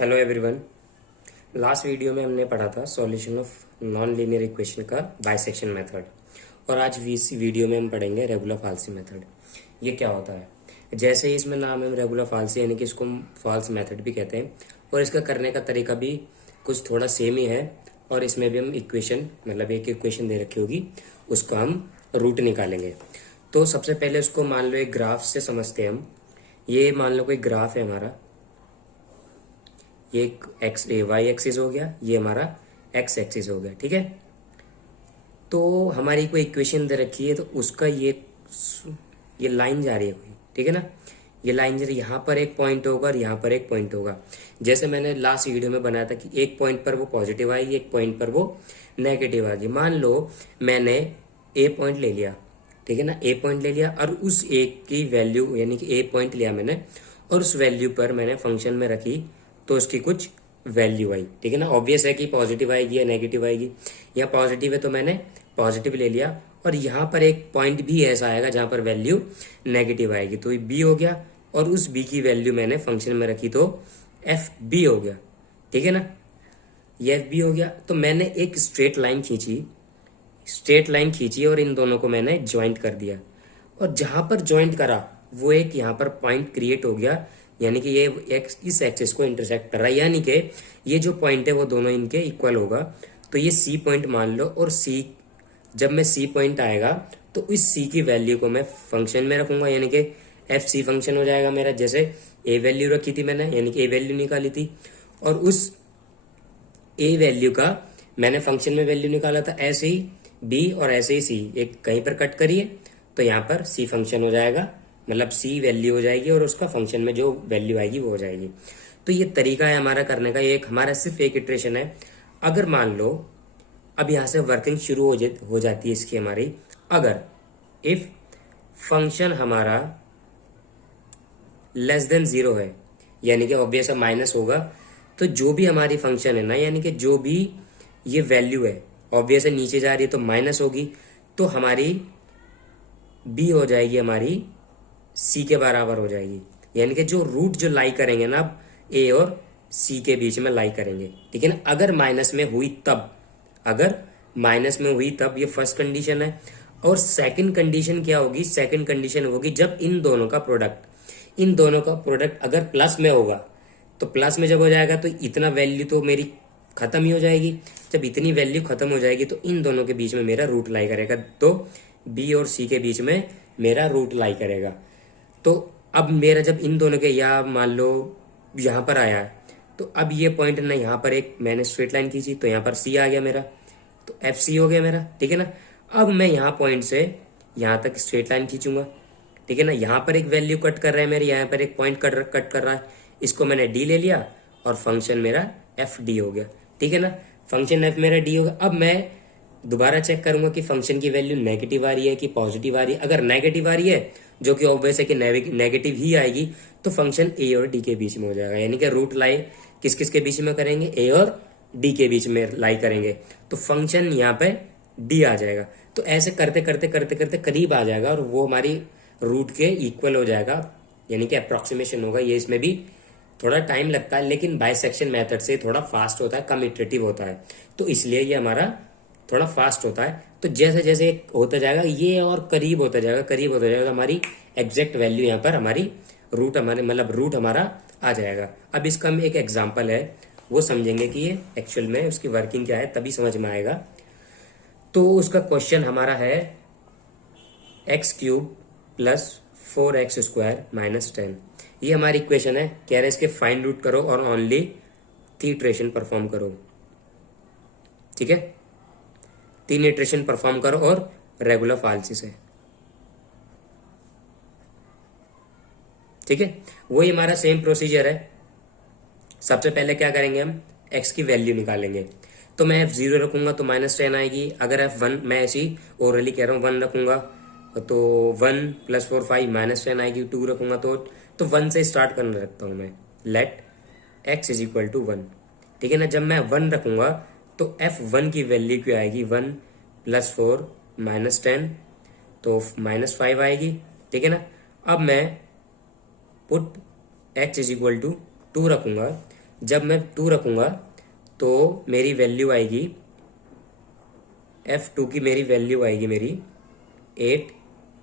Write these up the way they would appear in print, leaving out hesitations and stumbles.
Hello everyone. Last video में हमने पढ़ा था solution of non linear equation का बाइसेक्शन मेथड, और आज इस वीडियो में हम पढ़ेंगे रेगुलर फाल्सी मेथड। ये क्या होता है? जैसे ही इसमें नाम है रेगुलर फाल्सी, यानी कि इसको हम फाल्स मेथड भी कहते हैं, और इसका करने का तरीका भी कुछ थोड़ा सेम ही है। और इसमें भी हम इक्वेशन, मतलब एक इक्वेशन दे रखी होगी, उसका हम रूट निकालेंगे। तो सबसे पहले उसको मान लो एक ग्राफ से समझते हैं हम। ये मान लो कोई ग्राफ है हमारा, ये वाई एक्सिस हो गया, ये हमारा एक्स एक्सिस हो गया, ठीक है। तो हमारी कोई इक्वेशन दे रखी है, तो उसका ये लाइन जा रही है कोई, ठीक है ना। ये लाइन जा रही है, यहाँ पर एक पॉइंट होगा और यहाँ पर एक पॉइंट होगा। जैसे मैंने लास्ट वीडियो में बनाया था कि एक पॉइंट पर वो पॉजिटिव आएगी, एक पॉइंट पर वो नेगेटिव आएगी। मान लो मैंने ए पॉइंट ले लिया, ठीक है ना, ए पॉइंट ले लिया, और उस ए की वैल्यू, यानी कि ए पॉइंट लिया मैंने, और उस वैल्यू पर मैंने फंक्शन में रखी, तो उसकी कुछ वैल्यू आई, ठीक है ना। ऑब्वियस है कि पॉजिटिव आएगी या नेगेटिव आएगी। यहाँ पॉजिटिव है तो मैंने पॉजिटिव ले लिया, और यहाँ पर एक पॉइंट भी ऐसा आएगा जहां पर वैल्यू नेगेटिव आएगी, तो ये बी हो गया, और उस बी की वैल्यू मैंने फंक्शन में रखी, तो एफ बी हो गया, ठीक है ना। ये एफ बी हो गया। तो मैंने एक स्ट्रेट लाइन खींची और इन दोनों को मैंने ज्वाइंट कर दिया, और जहां पर ज्वाइंट करा वो एक यहाँ पर पॉइंट क्रिएट हो गया, यानी कि ये इस एक्सिस को इंटरसेक्ट कर रहा है, यानी कि ये जो पॉइंट है वो दोनों इनके इक्वल होगा। तो ये सी पॉइंट मान लो, और सी, जब मैं सी पॉइंट आएगा तो इस सी की वैल्यू को मैं फंक्शन में रखूंगा, यानी कि एफ सी फंक्शन हो जाएगा मेरा। जैसे ए वैल्यू रखी थी मैंने, यानी कि ए वैल्यू निकाली थी, और उस ए वैल्यू का मैंने फंक्शन में वैल्यू निकाला था। ऐसे ही बी और ऐसे ही सी, एक कहीं पर कट करिए तो यहाँ पर सी फंक्शन हो जाएगा, मतलब सी वैल्यू हो जाएगी, और उसका फंक्शन में जो वैल्यू आएगी वो हो जाएगी। तो ये तरीका है हमारा करने का, ये एक हमारा सिर्फ एक इटरेशन है। अगर मान लो अब यहां से वर्किंग शुरू हो जाती है इसकी हमारी, अगर इफ फंक्शन हमारा लेस देन 0 है, यानी कि ऑब्वियस माइनस होगा, तो जो भी हमारी फंक्शन है ना, यानी कि जो भी ये वैल्यू है, ऑब्वियस नीचे जा रही है तो माइनस होगी, तो हमारी बी हो जाएगी, हमारी सी के बराबर हो जाएगी। यानी कि जो रूट जो लाई करेंगे ना, अब ए और सी के बीच में लाई करेंगे, ठीक है ना। अगर माइनस में हुई तब, ये फर्स्ट कंडीशन है। और सेकंड कंडीशन क्या होगी? सेकंड कंडीशन होगी जब इन दोनों का प्रोडक्ट अगर प्लस में होगा, तो प्लस में जब हो जाएगा तो इतना वैल्यू तो मेरी खत्म ही हो जाएगी। जब इतनी वैल्यू खत्म हो जाएगी तो इन दोनों के बीच में मेरा रूट लाई करेगा, तो बी और सी के बीच में मेरा रूट लाई करेगा। तो अब मेरा जब इन दोनों के, या मान लो यहां पर आया है, तो अब ये पॉइंट ना, यहां पर एक मैंने स्ट्रेट लाइन खींची, तो यहां पर सी आ गया मेरा, तो एफ सी हो गया मेरा, ठीक है ना। अब मैं यहाँ पॉइंट से यहां तक स्ट्रेट लाइन खींचूंगा, ठीक है ना। यहां पर एक वैल्यू कट कर रहा है मेरे, यहाँ पर एक पॉइंट कट कर रहा है, इसको मैंने डी ले लिया, और फंक्शन मेरा एफ डी हो गया, ठीक है ना। फंक्शन एफ मेरा डी होगा। अब मैं दोबारा चेक करूंगा कि फंक्शन की वैल्यू नेगेटिव आ रही है कि पॉजिटिव आ रही है। अगर नेगेटिव आ रही है, जो कि ऑब्वियस है कि नेगेटिव ही आएगी, तो फंक्शन ए और डी के बीच में हो जाएगा, यानी कि रूट लाई किस किस के बीच में करेंगे? ए और डी के बीच में लाई करेंगे, तो फंक्शन यहाँ पे डी आ जाएगा। तो ऐसे करते करते करते करते करीब आ जाएगा, और वो हमारी रूट के इक्वल हो जाएगा, यानी कि अप्रोक्सीमेशन होगा। ये इसमें भी थोड़ा टाइम लगता है, लेकिन बाइसेक्शन मेथड से थोड़ा फास्ट होता है, कम इटरेटिव होता है, तो इसलिए ये हमारा थोड़ा फास्ट होता है। तो जैसे जैसे होता जाएगा ये और करीब होता जाएगा, तो हमारी एग्जैक्ट वैल्यू यहाँ पर हमारी रूट हमारा आ जाएगा। अब इसका हम एक एग्जांपल है, वो समझेंगे कि ये एक्चुअल में उसकी वर्किंग क्या है, तभी समझ में आएगा। तो उसका क्वेश्चन हमारा है x³ + 4x² - 10। ये हमारी इक्वेशन है। कह रहे इसके फाइंड रूट करो और ओनली 3 इटरेशन परफॉर्म करो, ठीक है। 3 इटरेशन परफॉर्म करो और रेगुलर फाल्सी से, ठीक है। वही हमारा सेम प्रोसीजर है। सबसे पहले क्या करेंगे, हम x की वैल्यू निकालेंगे। तो मैं f0 रखूंगा तो -10 आएगी। अगर f1, मैं ऐसी ओरली कह रहा हूँ, 1 रखूंगा तो 1 + 4 5 -10 आएगी। 2 रखूंगा तो 1 से स्टार्ट करने रखता हूं मैं। लेट x = 1, ठीक है ना। जब मैं 1 रखूंगा तो f1 की वैल्यू क्या आएगी? 1 + 4 -10, तो -5 आएगी, ठीक है ना। अब मैं पुट x = 2 रखूंगा जब मैं 2 रखूंगा तो मेरी वैल्यू आएगी, F2 की मेरी वैल्यू आएगी मेरी 8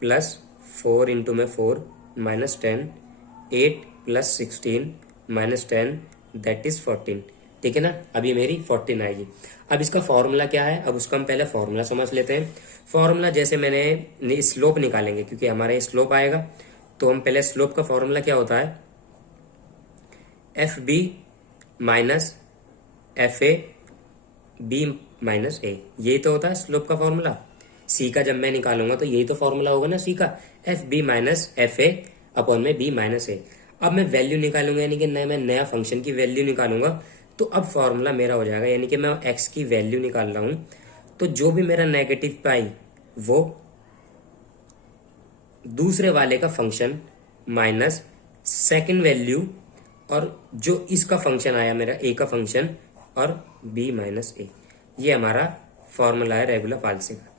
प्लस 4 इंटू में 4 minus 10, 8 plus 16 minus 10 that is 14। ठीक है ना, अभी मेरी 14 आएगी। अब इसका फॉर्मूला क्या है, अब उसका हम पहले फॉर्मूला समझ लेते हैं। फॉर्मूला जैसे मैंने स्लोप निकालेंगे, क्योंकि हमारा ये स्लोप आएगा, तो हम पहले स्लोप का फॉर्मूला क्या होता है, F B minus F A B minus A, यही तो होता है स्लोप का फॉर्मूला। सी का जब मैं निकालूंगा तो यही तो फॉर्मूला होगा ना सी का, F B minus F A upon में बी माइनस ए। अब मैं वैल्यू निकालूंगा, यानी कि मैं नया फंक्शन की वैल्यू निकालूंगा, तो अब फॉर्मूला मेरा हो जाएगा, यानी कि मैं एक्स की वैल्यू निकाल रहा हूं, तो जो भी मेरा नेगेटिव पाई वो दूसरे वाले का फंक्शन माइनस सेकंड वैल्यू, और जो इसका फंक्शन आया मेरा ए का फंक्शन, और बी माइनस ए। ये हमारा फॉर्मूला है रेगुलर पाल्से का।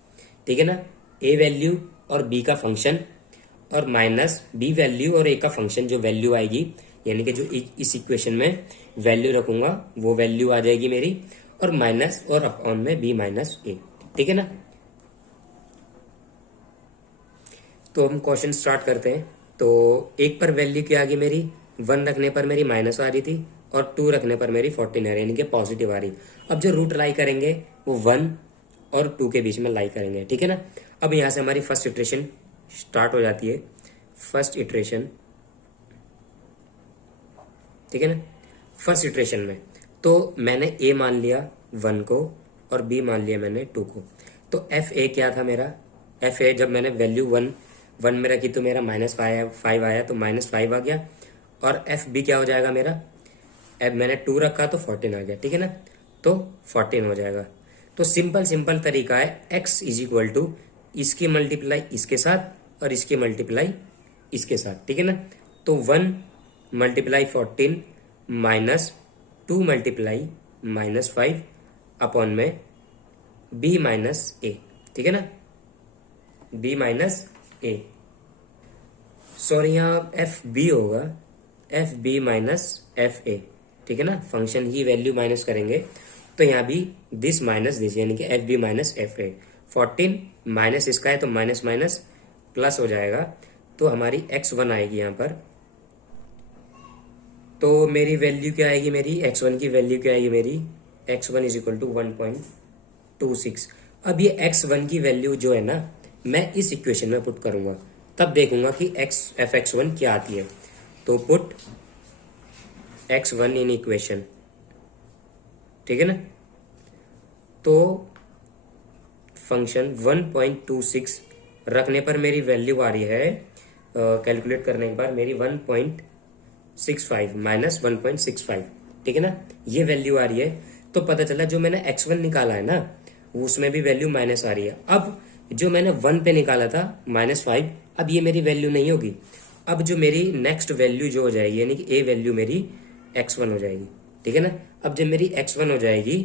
ठीक है ना, ए वैल्यू और बी का फंक्शन, और माइनस बी वैल्यू और ए का फंक्शन, जो वैल्यू आएगी, यानी कि जो इस इक्वेशन में वैल्यू रखूंगा वो वैल्यू आ जाएगी मेरी, और माइनस और अपॉन में बी माइनस ए। ठीक है ना, तो हम क्वेश्चन स्टार्ट करते हैं। तो एक पर वैल्यू क्या आ गई मेरी, 1 रखने पर मेरी माइनस आ रही थी, और 2 रखने पर मेरी 14 आ रही, यानी कि पॉजिटिव आ रही। अब जो रूट लाई करेंगे वो 1 और 2 के बीच में लाई करेंगे। ठीक है ना, अब यहां से हमारी फर्स्ट इटरेशन स्टार्ट हो जाती है, फर्स्ट इटरेशन। ठीक है ना, फर्स्ट इटरेशन में तो मैंने ए मान लिया 1 को, और बी मान लिया मैंने 2 को। तो एफ ए क्या था मेरा, एफ ए जब मैंने वैल्यू 1 में रखी तो मेरा -5 आया, तो -5 आ गया। और एफ बी क्या हो जाएगा मेरा, अब मैंने 2 रखा तो 14 आ गया। ठीक है ना, तो 14 हो जाएगा। तो सिंपल तरीका है, x इज इक्वल टू इसकी मल्टीप्लाई इसके साथ और इसकी मल्टीप्लाई इसके साथ। ठीक है ना, तो 1 मल्टीप्लाई 14 माइनस 2 मल्टीप्लाई -5 अपॉन में b माइनस ए। ठीक है ना, b माइनस ए, सॉरी यहाँ एफ बी होगा, F B minus F A. ठीक है ना, फंक्शन की वैल्यू माइनस करेंगे तो यहाँ भी दिस माइनस दिस, यानी कि F B minus F A. 14 minus इसका है तो माइनस माइनस प्लस हो जाएगा, तो हमारी x1 आएगी यहाँ पर। तो मेरी वैल्यू क्या आएगी, मेरी x1 की वैल्यू क्या आएगी मेरी, x1 इज इक्वल टू 1.26। अब ये x1 की वैल्यू जो है ना, मैं इस इक्वेशन में पुट करूंगा, तब देखूंगा कि एफ एक्स वन क्या आती है। तो पुट x1 इन इक्वेशन। ठीक है ना, तो फंक्शन 1.26 रखने पर मेरी वैल्यू आ रही है, कैलकुलेट करने के बाद मेरी 1.65 माइनस 1.65। ठीक है ना, ये वैल्यू आ रही है। तो पता चला जो मैंने x1 निकाला है ना, उसमें भी वैल्यू माइनस आ रही है। अब जो मैंने 1 पे निकाला था -5, अब ये मेरी वैल्यू नहीं होगी। अब जो मेरी नेक्स्ट वैल्यू जो हो जाएगी, यानी कि ए वैल्यू मेरी x1 हो जाएगी। ठीक है ना, अब जब मेरी x1 हो जाएगी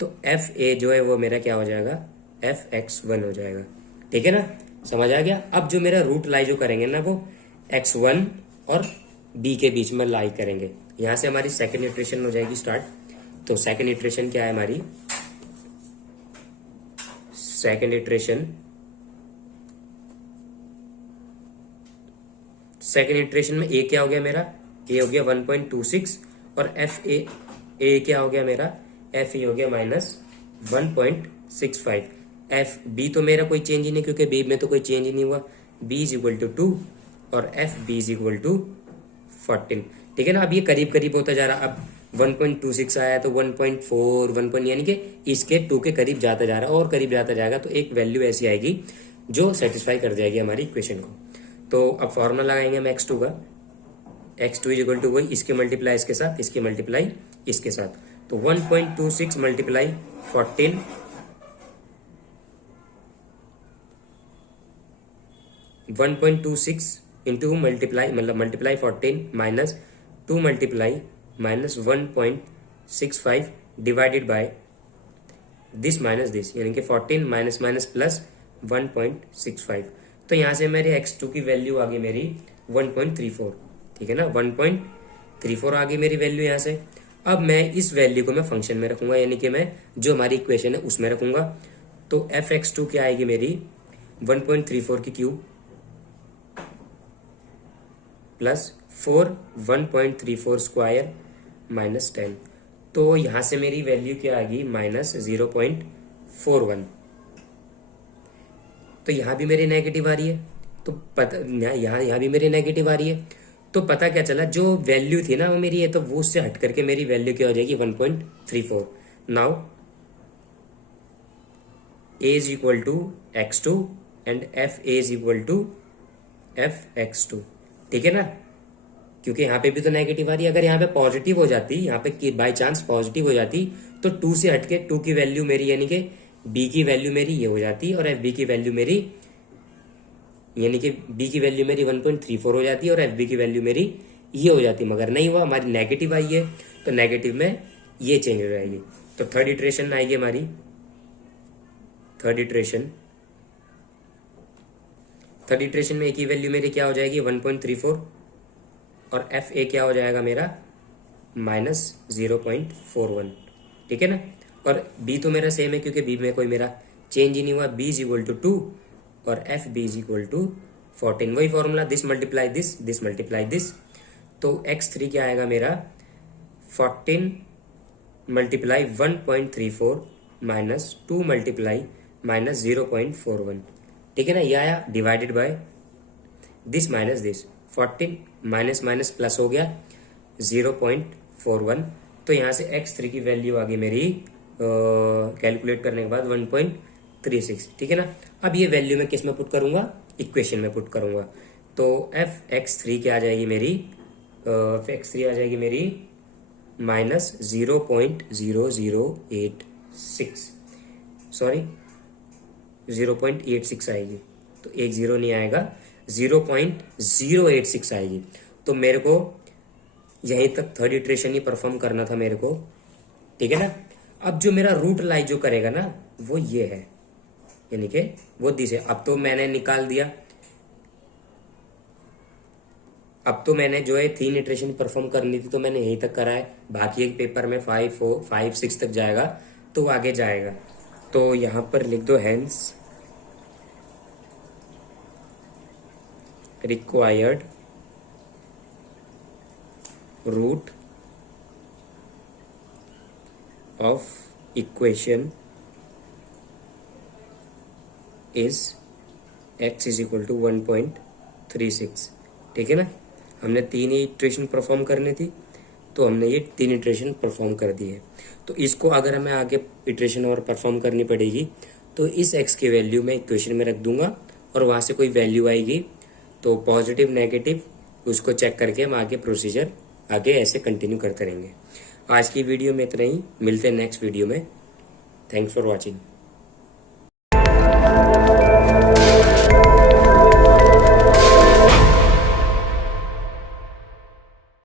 तो एफ ए जो है वो मेरा क्या हो जाएगा, fx1 हो जाएगा। ठीक है ना, समझ आ गया। अब जो मेरा रूट लाई जो करेंगे ना, वो x1 और b के बीच में लाई करेंगे। यहां से हमारी सेकेंड इटरेशन हो जाएगी स्टार्ट। तो सेकेंड इटरेशन क्या है हमारी, सेकेंड इटरेशन में ए क्या हो गया मेरा, ए हो गया 1.26, और एफ ए क्या हो गया मेरा, एफ ए हो गया -1.65। एफ बी तो मेरा कोई चेंज ही नहीं, क्योंकि बी में तो कोई चेंज ही नहीं हुआ, बी इज इक्वल टू 2 और F B is equal to 14। ठीक है ना, अब ये करीब करीब होता जा रहा। अब 1.26 आया तो 1.4 1. यानी कि इसके 2 के करीब जाता जा रहा है, और करीब जाता जाएगा तो एक वैल्यू ऐसी आएगी जो सेटिस्फाई कर जाएगी हमारी इक्वेशन को। तो अब फॉर्मूला लगाएंगे हम x2 का, x2 इज इक्वल टू वही इसके मल्टीप्लाई इसके साथ, इसके मल्टीप्लाई इसके साथ। तो 1.26 मल्टीप्लाई 14 1.26 इंटू मल्टीप्लाई, मतलब multiply 14 minus 2 multiply minus 1.65 divided by this minus this, यानी कि 14 माइनस माइनस प्लस 1.65। तो यहां से मेरे x2 की वैल्यू आ गई मेरी 1.34। ठीक है ना, 1.34 आ गई मेरी वैल्यू यहां से। अब मैं इस वैल्यू को मैं फंक्शन में रखूंगा, यानी कि मैं जो हमारी इक्वेशन है उसमें रखूंगा। तो f(x2) क्या आएगी मेरी 1.34 की क्यूब प्लस 4 1.34 स्क्वायर माइनस 10। तो यहां से मेरी वैल्यू क्या आ गई -0.41। तो यहां भी मेरी नेगेटिव आ रही है, तो पता यहाँ भी मेरी नेगेटिव आ रही है। तो पता क्या चला, जो वैल्यू थी ना वो मेरी है, तो वो उससे हट करके मेरी वैल्यू क्या हो जाएगी 1.34। Now a is equal to x2 and f a is equal to f(x2). ठीक है ना, क्योंकि यहाँ पे भी तो नेगेटिव आ रही है। अगर यहाँ पे पॉजिटिव हो जाती, यहाँ पे बाई चांस पॉजिटिव हो जाती, तो 2 से हटके 2 की वैल्यू मेरी यानी कि b की वैल्यू मेरी ये हो जाती, और fb की वैल्यू मेरी यानी कि b की वैल्यू मेरी 1.34 हो जाती है और fb की वैल्यू मेरी ये हो जाती। मगर नहीं हुआ, हमारी नेगेटिव आई है, तो नेगेटिव में ये चेंज हो जाएगी। तो थर्ड इटरेशन आएगी हमारी, थर्ड इटरेशन में एक ही वैल्यू मेरी क्या हो जाएगी 1.34, और एफ ए क्या हो जाएगा मेरा -0.41। ठीक है ना, और बी तो मेरा सेम है क्योंकि बी में कोई मेरा चेंज ही नहीं हुआ। बी इज इक्वल टू 2 और F B is equal to 14। वही formula, this multiply this multiply this. तो x3 क्या आएगा मेरा 14 मल्टीप्लाई 1.34 माइनस 2 मल्टीप्लाई -0.41। ठीक है ना, ये आया divided by this minus this, 14 minus minus plus हो गया 0.41। तो यहां से x3 की वैल्यू आ गई मेरी कैलकुलेट करने के बाद 1.36। ठीक है ना, अब ये वैल्यू मैं किस में पुट करूंगा, इक्वेशन में पुट करूंगा। तो f(x3) क्या आ जाएगी मेरी, f(x3) आ जाएगी मेरी -0.0086, सॉरी 0.86 आएगी। तो एक जीरो नहीं आएगा, 0.086 आएगी। तो मेरे को यहीं तक थर्ड इटरेशन ही परफॉर्म करना था मेरे को। ठीक है ना, अब जो मेरा रूट लाई जो करेगा ना वो ये है, यानी कि वो दिस है। अब तो मैंने निकाल दिया, अब तो मैंने जो है 3 इटरेशन परफॉर्म करनी थी तो मैंने यहीं तक करा है। बाकी एक पेपर में 5, 4, 5, 6 तक जाएगा तो आगे जाएगा। तो यहां पर लिख दो hence required root of equation is x is equal to 1.36। ठीक है ना, हमने 3 ही इटरेशन परफॉर्म करनी थी तो हमने ये 3 इटरेशन परफॉर्म कर दी है। तो इसको अगर हमें आगे इटरेशन और परफॉर्म करनी पड़ेगी तो इस x की वैल्यू मैं इक्वेशन में रख दूंगा और वहां से कोई वैल्यू आएगी तो पॉजिटिव नेगेटिव उसको चेक करके हम आगे प्रोसीजर आगे ऐसे कंटिन्यू करते रहेंगे। आज की वीडियो में इतना ही, मिलते हैं नेक्स्ट वीडियो में। Thanks for watching.